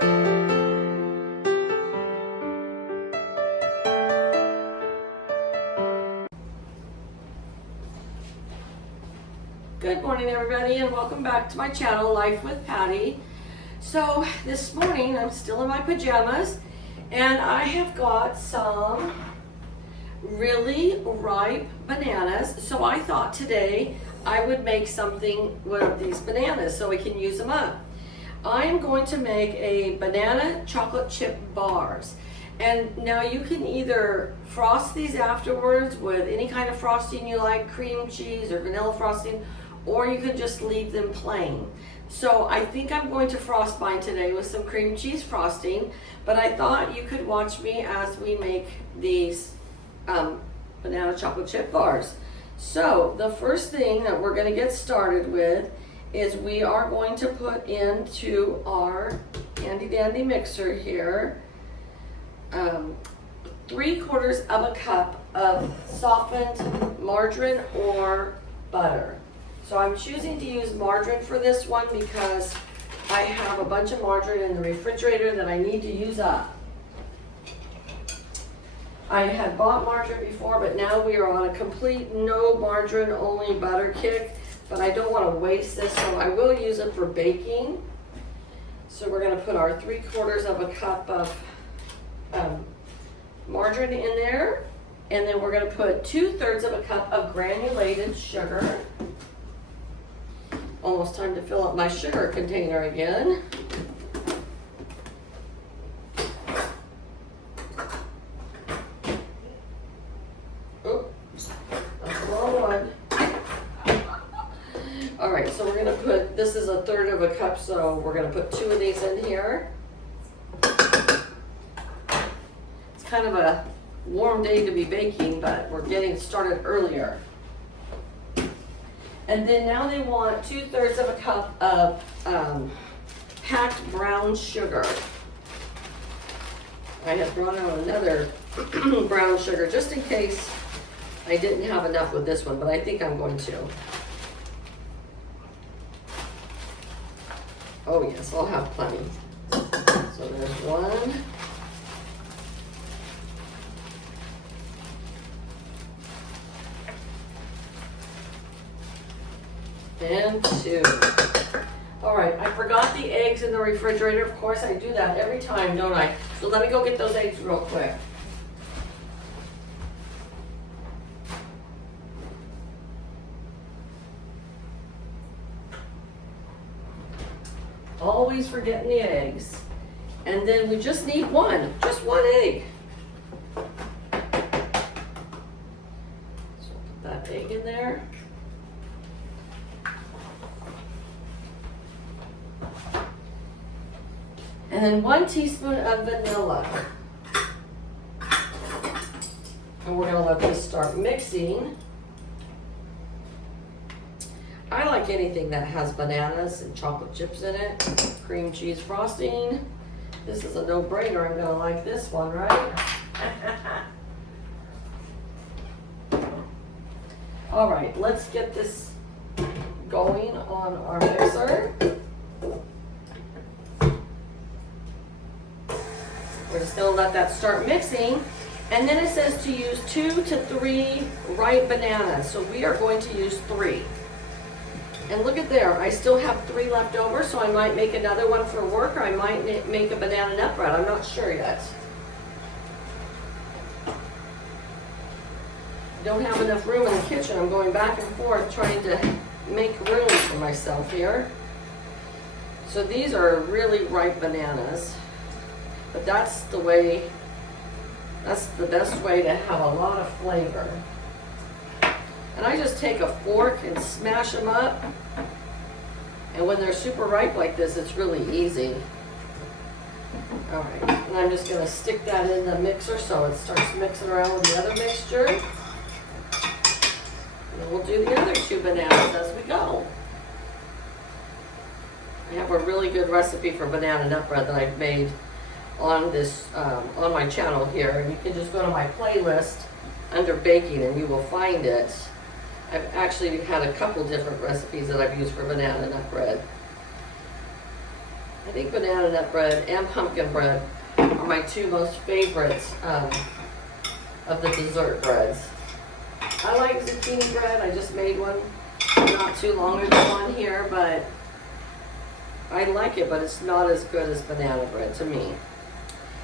Good morning, everybody, and welcome back to my channel, Life with Patty. So this morning I'm still in my pajamas and I have got some really ripe bananas. So I thought today I would make something with these bananas so we can use them up. I am going to make a banana chocolate chip bars. And now you can either frost these afterwards with any kind of frosting you like, cream cheese or vanilla frosting, or you can just leave them plain. So I think I'm going to frost mine today with some cream cheese frosting, but I thought you could watch me as we make these banana chocolate chip bars. So the first thing that we're going to get started with is we are going to put into our handy dandy mixer here 3/4 of a cup of softened margarine or butter. So I'm choosing to use margarine for this one because I have a bunch of margarine in the refrigerator that I need to use up. I had bought margarine before, but now we are on a complete no margarine, only butter kick. But I don't want to waste this, so I will use it for baking. So we're going to put our 3/4 of a cup of margarine in there. And then we're going to put 2/3 of a cup of granulated sugar. Almost time to fill up my sugar container again. Oops, that's the wrong one. All right, so we're gonna put, this is 1/3 of a cup, so we're gonna put 2 of these in here. It's kind of a warm day to be baking, but we're getting started earlier. And then now they want 2/3 of a cup of packed brown sugar. I have brought out another brown sugar just in case I didn't have enough with this one, but I think I'm going to. Oh yes, I'll have plenty. So there's 1. And 2. All right, I forgot the eggs in the refrigerator. Of course, I do that every time, don't I? So let me go get those eggs real quick. Always forgetting the eggs. And then we just need just one egg. So put that egg in there. And then 1 teaspoon of vanilla. And we're gonna let this start mixing. I like anything that has bananas and chocolate chips in it. Cream cheese frosting. This is a no-brainer. I'm gonna like this one, right? All right, let's get this going on our mixer. We're just gonna let that start mixing. And then it says to use 2 to 3 ripe bananas. So we are going to use 3. And look at there, I still have 3 left over, so I might make another one for work, or I might make a banana nut bread. I'm not sure yet. Don't have enough room in the kitchen. I'm going back and forth trying to make room for myself here. So these are really ripe bananas. But that's the best way to have a lot of flavor. And I just take a fork and smash them up. And when they're super ripe like this, it's really easy. All right, and I'm just gonna stick that in the mixer so it starts mixing around with the other mixture. And then we'll do the other 2 bananas as we go. I have a really good recipe for banana nut bread that I've made on this on my channel here, and you can just go to my playlist under baking and you will find it. I've actually had a couple different recipes that I've used for banana nut bread. I think banana nut bread and pumpkin bread are my two most favorites of the dessert breads. I like zucchini bread. I just made one not too long ago on here, but I like it, but it's not as good as banana bread to me.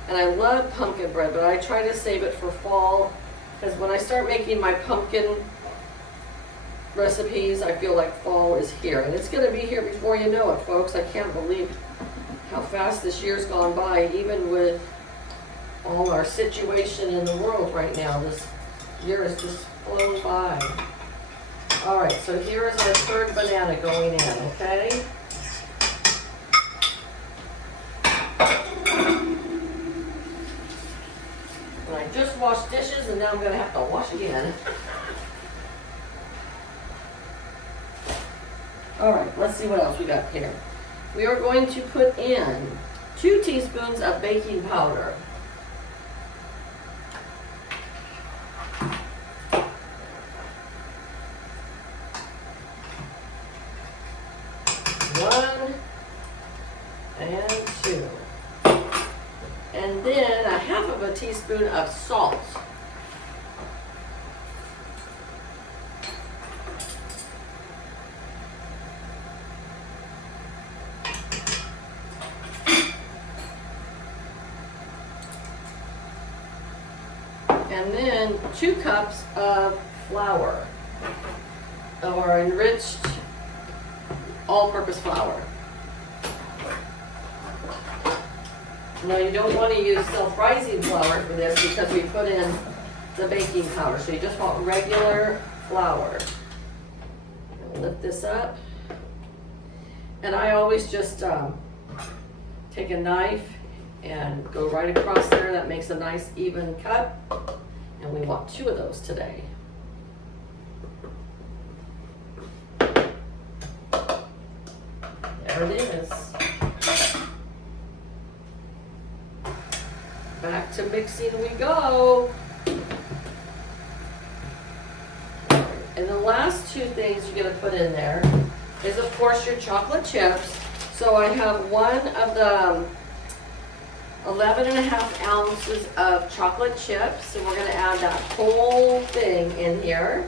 And I love pumpkin bread, but I try to save it for fall, because when I start making my pumpkin recipes, I feel like fall is here. And it's going to be here before you know it, folks. I can't believe how fast this year's gone by, even with all our situation in the world right now. This year has just flown by. All right, so here is our third banana going in, okay? And I just washed dishes, and now I'm going to have to wash again. All right, let's see what else we got here. We are going to put in 2 teaspoons of baking powder. One and 2. And then a half of a teaspoon of salt. And then 2 cups of flour, or enriched all-purpose flour. Now you don't want to use self-rising flour for this because we put in the baking powder. So you just want regular flour. Lift this up. And I always just take a knife and go right across there. That makes a nice even cut. And we want 2 of those today. There it is. Back to mixing we go. And the last 2 things you're going to put in there is, of course, your chocolate chips. So I have one of the 11.5 ounces of chocolate chips. So we're going to add that whole thing in here.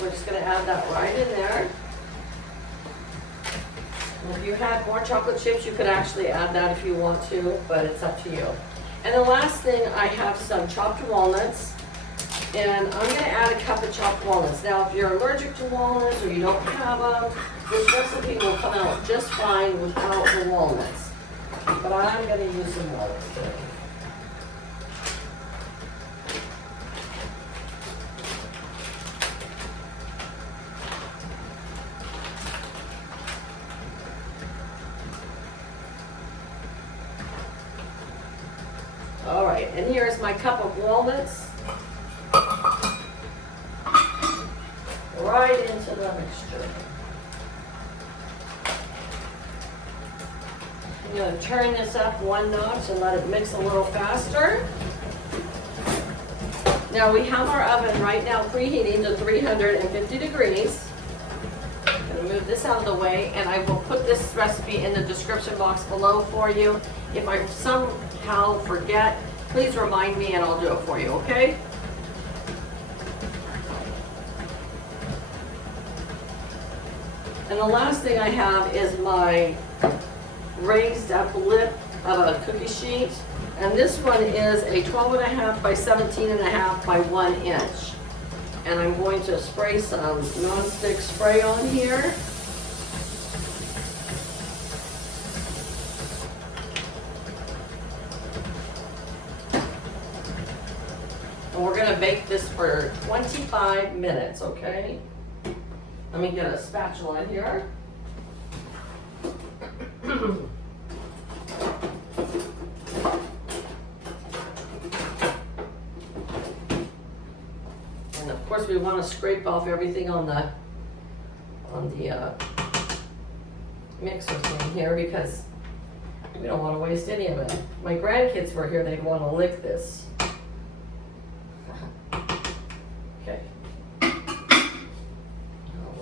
We're just going to add that right in there. And if you had more chocolate chips, you could actually add that if you want to, but it's up to you. And the last thing, I have some chopped walnuts, and I'm going to add a cup of chopped walnuts. Now, if you're allergic to walnuts or you don't have them, this recipe will come out just fine without the walnuts. But I'm going to use some walnuts today. All right, and here's my cup of walnuts. Right into the mixture. I'm going to turn this up 1 notch and let it mix a little faster. Now we have our oven right now preheating to 350 degrees. I'm going to move this out of the way, and I will put this recipe in the description box below for you. If I somehow forget, please remind me and I'll do it for you, okay? And the last thing I have is my raised up lip of a cookie sheet. And this one is a 12.5 by 17.5 by 1 inch. And I'm going to spray some non-stick spray on here. And we're going to bake this for 25 minutes, okay? Let me get a spatula in here. And of course we want to scrape off everything on the mixer thing here because we don't want to waste any of it. If my grandkids were here, they'd want to lick this. Okay.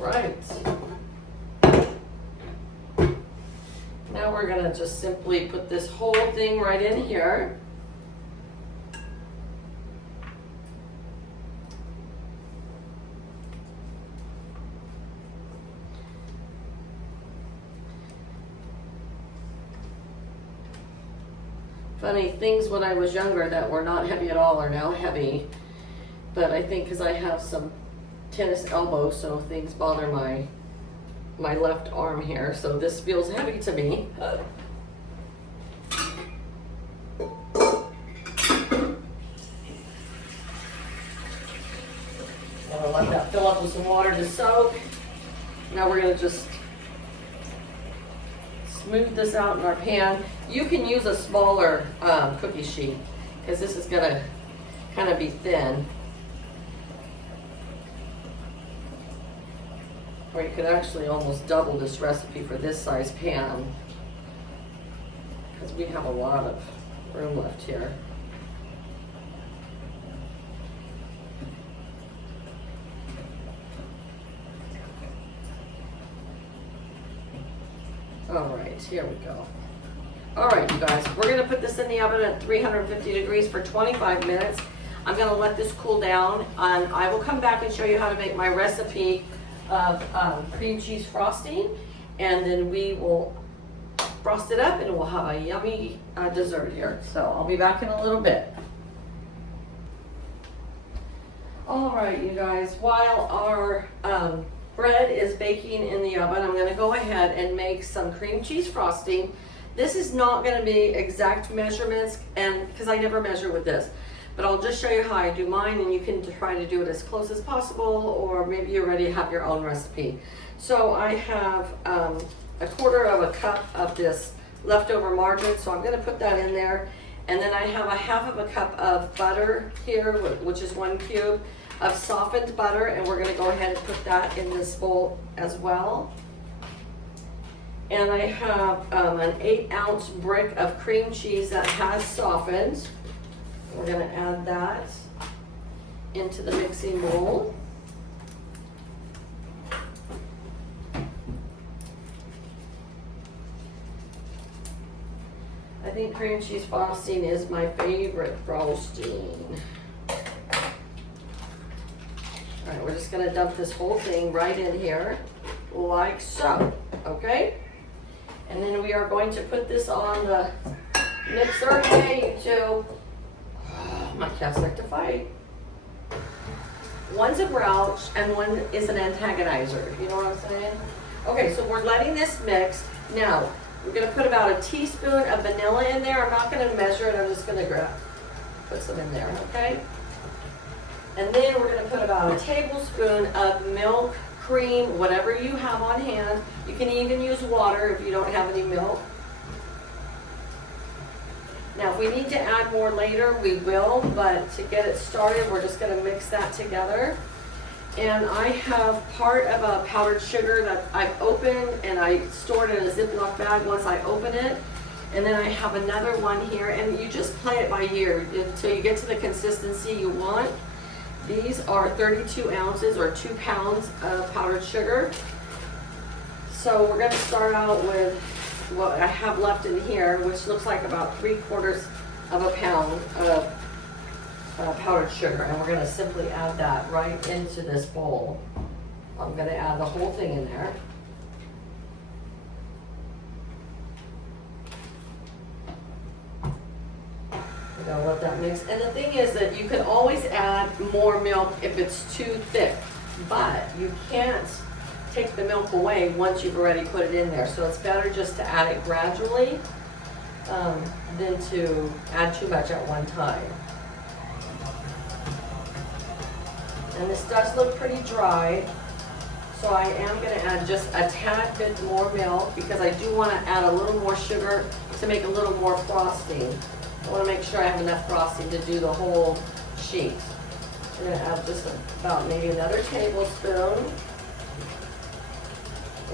right. Now we're gonna just simply put this whole thing right in here. Funny, things when I was younger that were not heavy at all are now heavy. But I think because I have some tennis elbow, so things bother my left arm here. So this feels heavy to me. I'll let that fill up with some water to soak. Now we're gonna just smooth this out in our pan. You can use a smaller cookie sheet because this is gonna kind of be thin. Or you could actually almost double this recipe for this size pan because we have a lot of room left here. All right, here we go. All right, you guys, we're gonna put this in the oven at 350 degrees for 25 minutes. I'm gonna let this cool down, and I will come back and show you how to make my recipe of cream cheese frosting, and then we will frost it up and we'll have a yummy dessert here. So I'll be back in a little bit. All right, you guys, while our bread is baking in the oven, I'm gonna go ahead and make some cream cheese frosting. This is not gonna be exact measurements, and because I never measure with this, but I'll just show you how I do mine, and you can try to do it as close as possible, or maybe you already have your own recipe. So I have a quarter of a cup of this leftover margarine, so I'm gonna put that in there. And then I have a half of a cup of butter here, which is 1 cube of softened butter, and we're gonna go ahead and put that in this bowl as well. And I have an 8-ounce brick of cream cheese that has softened. We're gonna add that into the mixing bowl. I think cream cheese frosting is my favorite frosting. All right, we're just gonna dump this whole thing right in here, like so, okay? And then we are going to put this on the mixer. Okay, you two. My cats like to fight. One's a grouch and one is an antagonizer. You know what I'm saying? Okay, so we're letting this mix. Now, we're gonna put about a teaspoon of vanilla in there. I'm not gonna measure it, I'm just gonna put some in there, okay? And then we're gonna put about a tablespoon of milk, cream, whatever you have on hand. You can even use water if you don't have any milk. Now, if we need to add more later, we will, but to get it started, we're just gonna mix that together. And I have part of a powdered sugar that I've opened, and I stored it in a Ziploc bag once I open it. And then I have another one here, and you just play it by ear until you get to the consistency you want. These are 32 ounces or 2 pounds of powdered sugar. So we're gonna start out with what I have left in here, which looks like about 3/4 of a pound of powdered sugar, and we're going to simply add that right into this bowl. I'm going to add the whole thing in there. We're going to let that mix. And the thing is that you can always add more milk if it's too thick, but you can't take the milk away once you've already put it in there. So it's better just to add it gradually than to add too much at one time. And this does look pretty dry, so I am going to add just a tad bit more milk because I do want to add a little more sugar to make a little more frosting. I want to make sure I have enough frosting to do the whole sheet. I'm going to add just about maybe another tablespoon.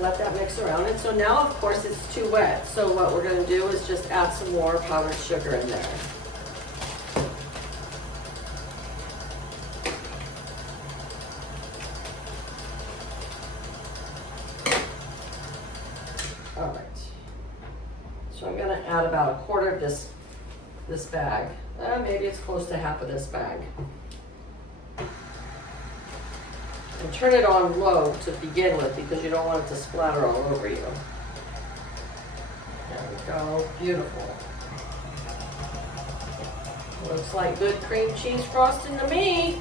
Let that mix around. And so now, of course, it's too wet. So what we're going to do is just add some more powdered sugar in there. All right. So I'm going to add about a quarter of this bag. Maybe it's close to half of this bag. And turn it on low to begin with because you don't want it to splatter all over you. There we go. Beautiful. Looks like good cream cheese frosting to me.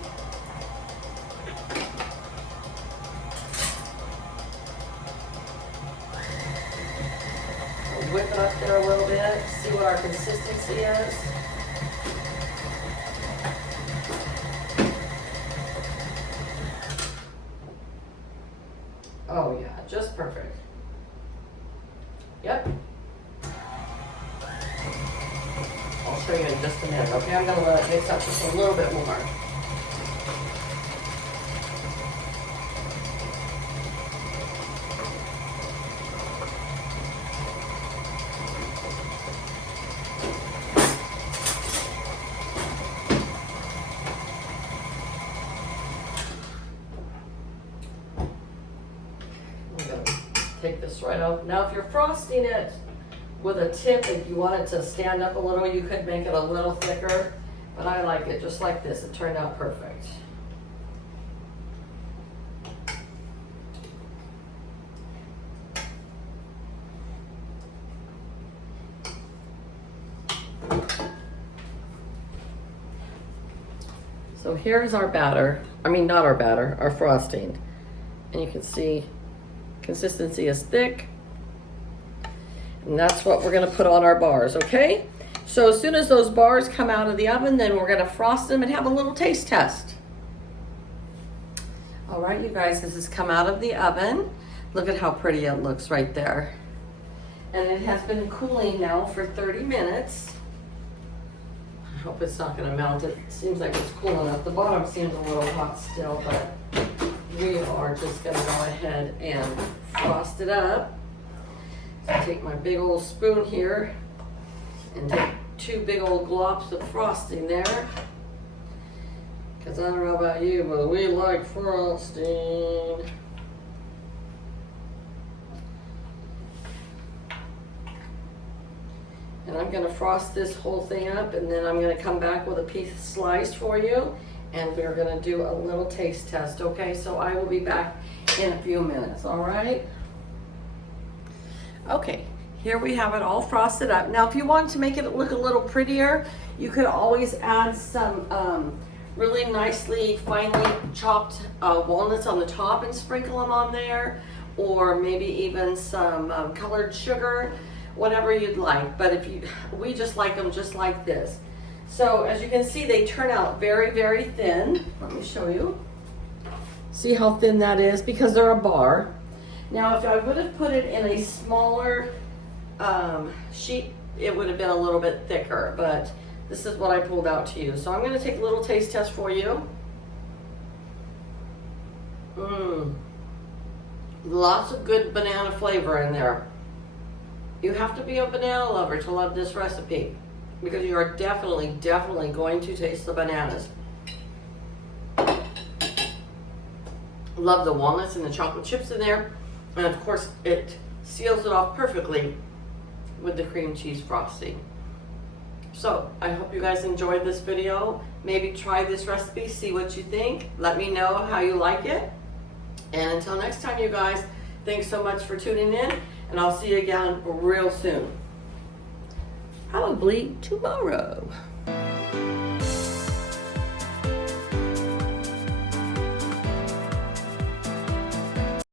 I'll whip it up there a little bit, see what our consistency is. Oh yeah, just perfect. Yep. I'll show you in just a minute. Okay, I'm gonna let it mix up just a little bit more. Take this right off. Now if you're frosting it with a tip, if you want it to stand up a little, you could make it a little thicker, but I like it just like this. It turned out perfect. So here's our batter. I mean, not our batter, our frosting. And you can see consistency is thick. And that's what we're gonna put on our bars, okay? So as soon as those bars come out of the oven, then we're gonna frost them and have a little taste test. All right, you guys, this has come out of the oven. Look at how pretty it looks right there. And it has been cooling now for 30 minutes. I hope it's not gonna melt. It seems like it's cool enough. The bottom seems a little hot still, but we are just gonna go ahead and frost it up. So take my big old spoon here and take 2 big old glops of frosting there. Because I don't know about you, but we like frosting. And I'm gonna frost this whole thing up, and then I'm gonna come back with a piece sliced for you, and we're gonna do a little taste test, okay? So I will be back in a few minutes, all right? Okay, here we have it all frosted up. Now, if you want to make it look a little prettier, you could always add some really nicely finely chopped walnuts on the top and sprinkle them on there, or maybe even some colored sugar, whatever you'd like. But we just like them just like this. So as you can see, they turn out very, very thin. Let me show you. See how thin that is? Because they're a bar. Now, if I would have put it in a smaller sheet, it would have been a little bit thicker, but this is what I pulled out to you. So I'm gonna take a little taste test for you. Lots of good banana flavor in there. You have to be a banana lover to love this recipe, because you are definitely, definitely going to taste the bananas. Love the walnuts and the chocolate chips in there. And of course, it seals it off perfectly with the cream cheese frosting. So I hope you guys enjoyed this video. Maybe try this recipe, see what you think. Let me know how you like it. And until next time, you guys, thanks so much for tuning in, and I'll see you again real soon. Probably tomorrow.